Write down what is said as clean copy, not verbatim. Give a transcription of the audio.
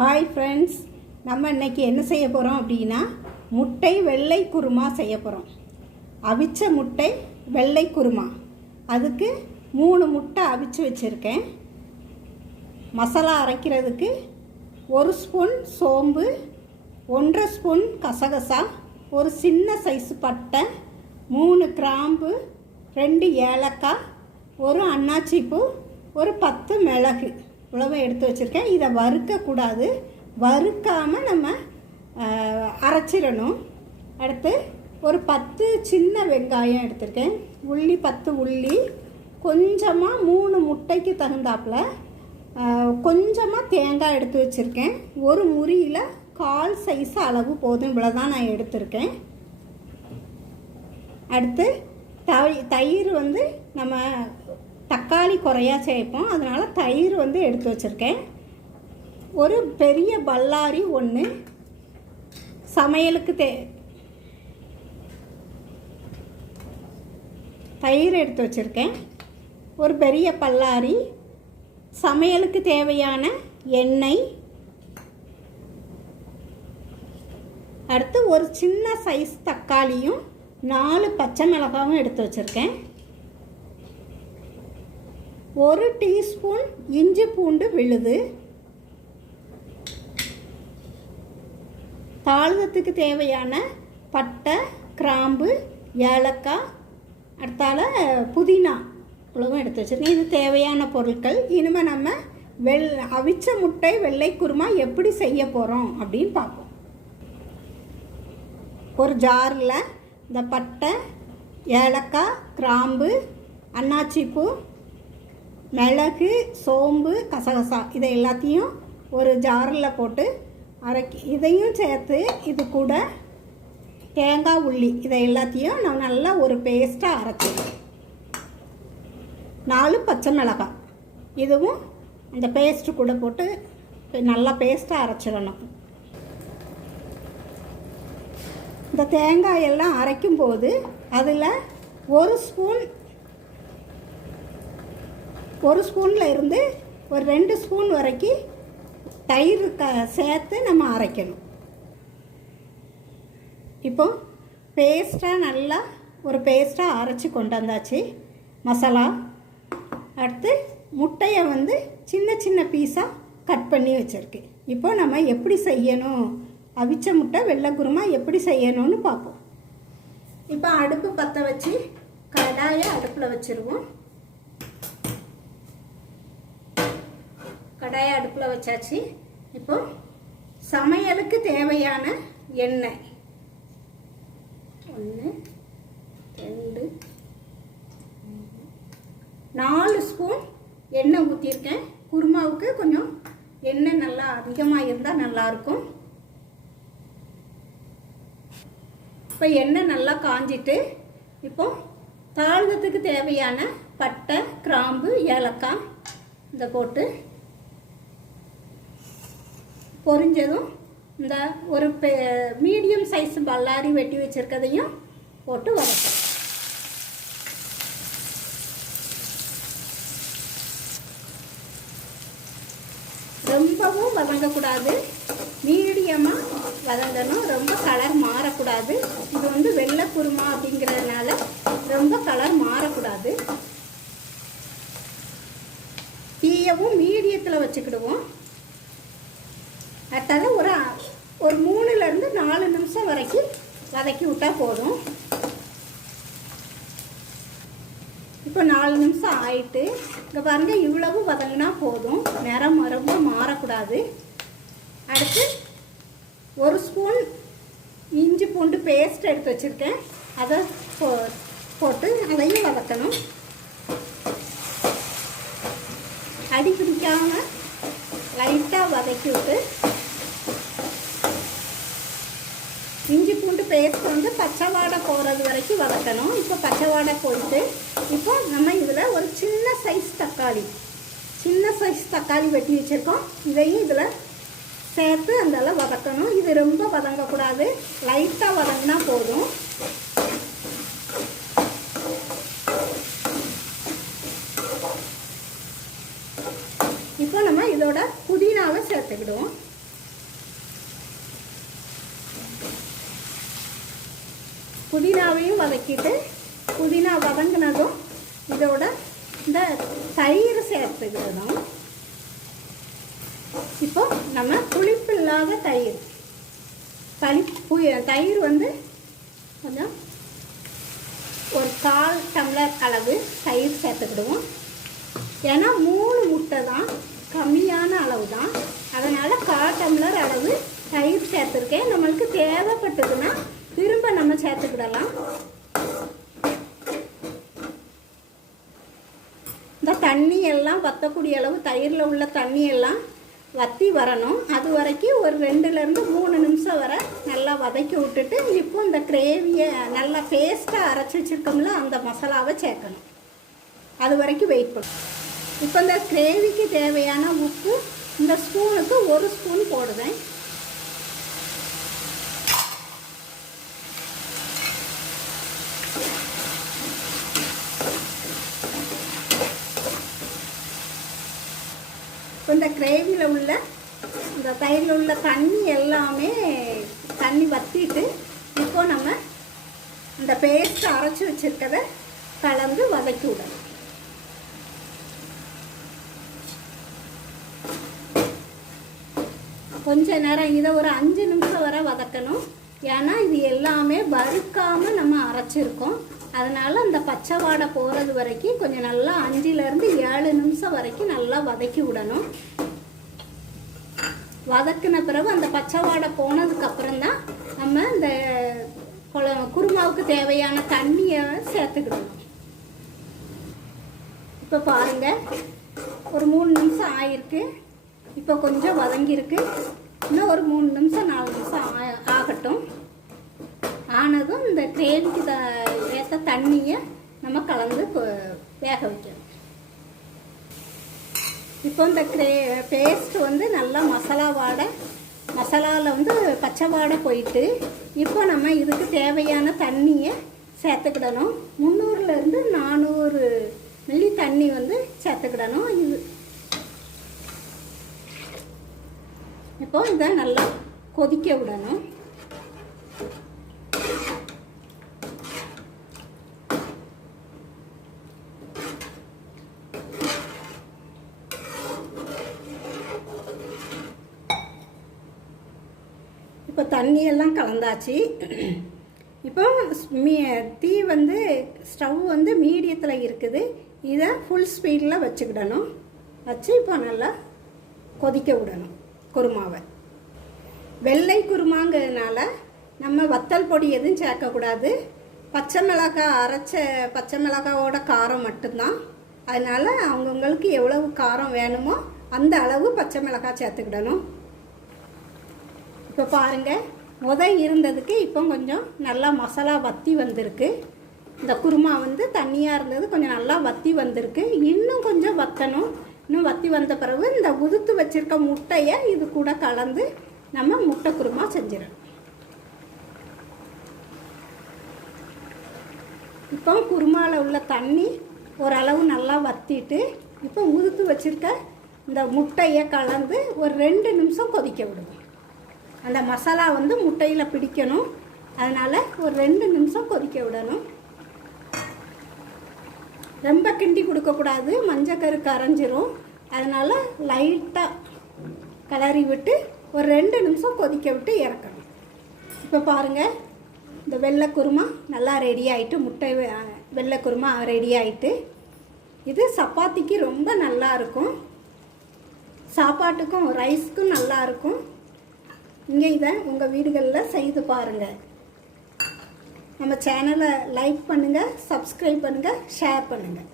Hi friends, நம்ம இன்றைக்கி என்ன செய்ய போகிறோம் அப்படின்னா முட்டை வெள்ளை குருமா செய்ய போகிறோம். அவிச்ச முட்டை வெள்ளை குருமா. அதுக்கு 3 முட்டை அவிச்சு வச்சுருக்கேன். மசாலா அரைக்கிறதுக்கு 1 ஸ்பூன் சோம்பு, 1.5 ஸ்பூன் கசகசா, ஒரு சின்ன சைஸு பட்டை, 3 கிராம்பு, 2 ஏலக்காய், ஒரு அன்னாச்சிப்பூ, ஒரு 10 மிளகு இவ்வளவு எடுத்து வச்சுருக்கேன். இதை வறுக்கக்கூடாது, வறுக்காமல் நம்ம அரைச்சிடணும். அடுத்து ஒரு 10 சின்ன வெங்காயம் எடுத்திருக்கேன். உள்ளி 10 உள்ளி, கொஞ்சமாக 3 முட்டைக்கு தகுந்தாப்பில் கொஞ்சமாக தேங்காய் எடுத்து வச்சுருக்கேன். ஒரு முறியில் 1/4 சைஸ் அளவு போதும், இவ்வளோ தான் நான் எடுத்திருக்கேன். அடுத்து தயிர் நம்ம தக்காளி குறையா சேர்ப்போம், அதனால் தயிர் எடுத்து வச்சுருக்கேன். ஒரு பெரிய பல்லாரி 1 சமையலுக்கு தயிர் எடுத்து வச்சுருக்கேன். ஒரு பெரிய பல்லாரி, சமையலுக்கு தேவையான எண்ணெய், அடுத்து ஒரு சின்ன சைஸ் தக்காளியும் 4 பச்சை மிளகாயும் எடுத்து வச்சுருக்கேன். 1 டீஸ்பூன் இஞ்சி பூண்டு விழுது, தாளிதத்துக்கு தேவையான பட்டை, கிராம்பு, ஏலக்காய், அடுத்தால புதினா இவ்வளவும் எடுத்து வச்சுருக்கேன். இது தேவையான பொருட்கள். இனிமேல் நம்ம அவிச்ச முட்டை வெள்ளை குருமா எப்படி செய்ய போகிறோம் அப்படின்னு பார்ப்போம். ஒரு ஜாரில் இந்த பட்டை, ஏலக்காய், கிராம்பு, அன்னாச்சிப்பூ, மிளகு, சோம்பு, கசகசா இதை எல்லாத்தையும் ஒரு ஜாரில் போட்டு இதையும் சேர்த்து இது கூட தேங்காய், உள்ளி இதை எல்லாத்தையும் நான் நல்லா ஒரு பேஸ்ட்டாக அரைச்சிடுவேன். 4 பச்சை மிளகாய் இதுவும் அந்த பேஸ்ட்டு கூட போட்டு நல்லா பேஸ்ட்டாக அரைச்சிடணும். இந்த தேங்காயெல்லாம் அரைக்கும்போது அதில் 1 ஸ்பூனில் இருந்து ஒரு 2 ஸ்பூன் வரைக்கும் தயிர் சேர்த்து நம்ம அரைக்கணும். இப்போ பேஸ்ட்டாக நல்லா ஒரு பேஸ்ட்டாக அரைச்சி கொண்டு வந்தாச்சு மசாலா. அடுத்து முட்டையை சின்ன சின்ன பீஸாக கட் பண்ணி வச்சுருக்கு. இப்போ நம்ம எப்படி செய்யணும், அவிச்ச முட்டை வெள்ளை குருமா எப்படி செய்யணும்னு பார்ப்போம். இப்போ அடுப்பு பற்ற வச்சு கடாயை அடுப்பில் வச்சுருவோம். கடாயை அடுப்பில் வச்சாச்சு. இப்போ சமையலுக்கு தேவையான எண்ணெய் 1 2 4 ஸ்பூன் எண்ணெய் ஊற்றிருக்கேன். குருமாவுக்கு கொஞ்சம் எண்ணெய் நல்லா அதிகமாக இருந்தால் நல்லாயிருக்கும். இப்போ எண்ணெய் நல்லா காஞ்சிட்டு இப்போ தாளிதத்துக்கு தேவையான பட்டை, கிராம்பு, ஏலக்காய் இதை போட்டு பொரிஞ்சதும் இந்த ஒரு மீடியம் சைஸ் பல்லாரி வெட்டி வச்சுருக்கதையும் போட்டு வதக்கும். ரொம்பவும் வதங்கக்கூடாது, மீடியமாக வதங்கணும். ரொம்ப கலர் மாறக்கூடாது. இது வெள்ளை குருமா அப்படிங்கிறதுனால ரொம்ப கலர் மாறக்கூடாது. தீயவும் மீடியத்தில் வச்சுக்கிடுவோம். அடுத்தது ஒரு 3லேருந்து 4 நிமிஷம் வரைக்கும் வதக்கி விட்டால் போதும். இப்போ 4 நிமிஷம் ஆயிட்டு இங்கே பாருங்கள், இவ்வளவு வதங்கினா போதும். நிறம் ரொம்ப மாறக்கூடாது. அடுத்து 1 ஸ்பூன் இஞ்சி பூண்டு பேஸ்ட் எடுத்து வச்சுருக்கேன். அதை போட்டு அதையும் வதக்கணும். அடி பிடிக்காமல் லைட்டாக வதக்கி விட்டு இஞ்சி பூண்டு பேஸ்ட் பச்சை வாடை போகிறது வரைக்கும் வதக்கணும். இப்போ பச்சை வாடை போயிட்டு இப்போ நம்ம இதில் ஒரு சின்ன சைஸ் தக்காளி வெட்டி வச்சுருக்கோம். இதையும் இதில் சேர்த்து அந்தளவு வதக்கணும். இது ரொம்ப வதங்கக்கூடாது, லைட்டாக வதங்கினா போதும். இப்போ நம்ம இதோட புதினாவை சேர்த்துக்கிடுவோம். புதினாவையும் வதக்கிட்டு புதினா வதங்கினதும் இதோட இந்த தயிர் சேர்த்துக்கிறதும். இப்போ நம்ம புளிப்பில்லாத தயிர் தயிர் வந்து கொஞ்சம் ஒரு 1/4 டம்ளர் அளவு தயிர் சேர்த்துக்கிடுவோம். ஏன்னா 3 முட்டை தான், கம்மியான அளவு தான், அதனால் 1/4 டம்ளர் அளவு தயிர் சேர்த்துருக்கேன். நம்மளுக்கு தேவைப்பட்டதுன்னா திரும்ப நம்ம சேர்த்துக்கிடலாம். இந்த தண்ணி எல்லாம் வற்றக்கூடிய அளவு தயிரில் உள்ள தண்ணி எல்லாம் வற்றி வரணும். அது வரைக்கும் ஒரு 2லேருந்து 3 நிமிஷம் வரை நல்லா வதக்கி விட்டுட்டு இப்போ இந்த கிரேவியை நல்லா பேஸ்ட்டாக அரைச்சி வச்சுருக்கோம்ல அந்த மசாலாவை சேர்க்கணும். அது வரைக்கும் வெயிட் பண்ணணும். இப்போ இந்த கிரேவிக்கு தேவையான உப்பு இந்த ஸ்பூனுக்கு 1 ஸ்பூன் போடுவேன். இந்த கிரேவியில் உள்ள இந்த தயிரில் உள்ள தண்ணி எல்லாமே தண்ணி வற்றிட்டு இப்போ நம்ம இந்த பேஸ்ட் அரைச்சி வச்சுருக்கத கலந்து வதக்கி விடணும். கொஞ்ச நேரம் இதை ஒரு 5 நிமிஷம் வரை வதக்கணும். ஏன்னா இது எல்லாமே வறுக்காமல் நம்ம அரைச்சிருக்கோம். அதனால் அந்த பச்சை வாடை போகிறது வரைக்கும் கொஞ்சம் நல்லா 5லேருந்து 7 நிமிஷம் வரைக்கும் நல்லா வதக்கி விடணும். வதக்கின பிறகு அந்த பச்சை வாடை போனதுக்கப்புறம் தான் நம்ம இந்த குருமாவுக்கு தேவையான தண்ணியை சேர்த்துக்கிடணும். இப்போ பாருங்கள், ஒரு 3 நிமிஷம் ஆயிருக்கு. இப்போ கொஞ்சம் வதங்கியிருக்கு. இன்னும் ஒரு 3 நிமிஷம் 4 நிமிஷம் ஆகட்டும். ஆனதும் இந்த கிரேவிக்கு ஏற்ற தண்ணியை நம்ம கலந்து வேக வைக்கணும். இப்போ இந்த பேஸ்ட் வந்து நல்லா மசாலாவில் வந்து பச்சை வாடை போயிட்டு இப்போ நம்ம இதுக்கு தேவையான தண்ணியை சேர்த்துக்கிடணும். 300லேருந்து 400 மில்லி தண்ணி வந்து சேர்த்துக்கிடணும். இது இப்போ இதை நல்லா கொதிக்க விடணும். இப்போ தண்ணியெல்லாம் கலந்தாச்சு. இப்போ தீ வந்து ஸ்டவ் வந்து மீடியத்தில் இருக்குது. இதை ஃபுல் ஸ்பீடில் வச்சுக்கிடணும். வச்சு இப்போ நல்லா கொதிக்க விடணும் குருமாவை. வெள்ளை குருமாங்கிறதுனால நம்ம வத்தல் பொடி எதுவும் சேர்க்கக்கூடாது. பச்சை மிளகாய் அரைச்ச பச்சை மிளகாவோட காரம் மட்டும்தான். அதனால் அவங்கவுங்களுக்கு எவ்வளவு காரம் வேணுமோ அந்த அளவு பச்சை மிளகாய் சேர்த்துக்கிடணும். இப்போ பாருங்கள், இருந்ததுக்கு இப்போ கொஞ்சம் நல்லா மசாலா வற்றி வந்திருக்கு. இந்த குருமா வந்து தண்ணியாக இருந்தது கொஞ்சம் நல்லா வற்றி வந்திருக்கு. இன்னும் கொஞ்சம் வற்றணும். இன்னும் வற்றி வந்த பிறகு இந்த உதுத்து வச்சுருக்க முட்டையை இது கூட கலந்து நம்ம முட்டை குருமா செஞ்சிடணும். இப்போ குருமாவில் உள்ள தண்ணி ஓரளவு நல்லா வற்றிட்டு இப்போ உதுத்து வச்சுருக்க இந்த முட்டையை கலந்து ஒரு 2 நிமிஷம் கொதிக்க விடுவோம். அந்த மசாலா வந்து முட்டையில் பிடிக்கணும். அதனால் ஒரு 2 நிமிஷம் கொதிக்க விடணும். ரொம்ப கிண்டி கொடுக்கக்கூடாது, மஞ்சக்கரு கரைஞ்சிரும். அதனால் லைட்டாக கிளறி விட்டு ஒரு 2 நிமிஷம் கொதிக்க விட்டு இறக்கணும். இப்போ பாருங்கள், இந்த வெள்ளை குருமா நல்லா ரெடி ஆகிட்டு, முட்டை வெள்ளை குருமா ரெடி ஆகிட்டு. இது சப்பாத்திக்கு ரொம்ப நல்லா இருக்கும், சாப்பாட்டுக்கும் ரைஸ்க்கும் நல்லா இருக்கும். இங்கே இதை உங்கள் வீடுகளில் செய்து பாருங்கள். நம்ம சேனலை லைக் பண்ணுங்கள், சப்ஸ்கிரைப் பண்ணுங்கள், ஷேர் பண்ணுங்கள்.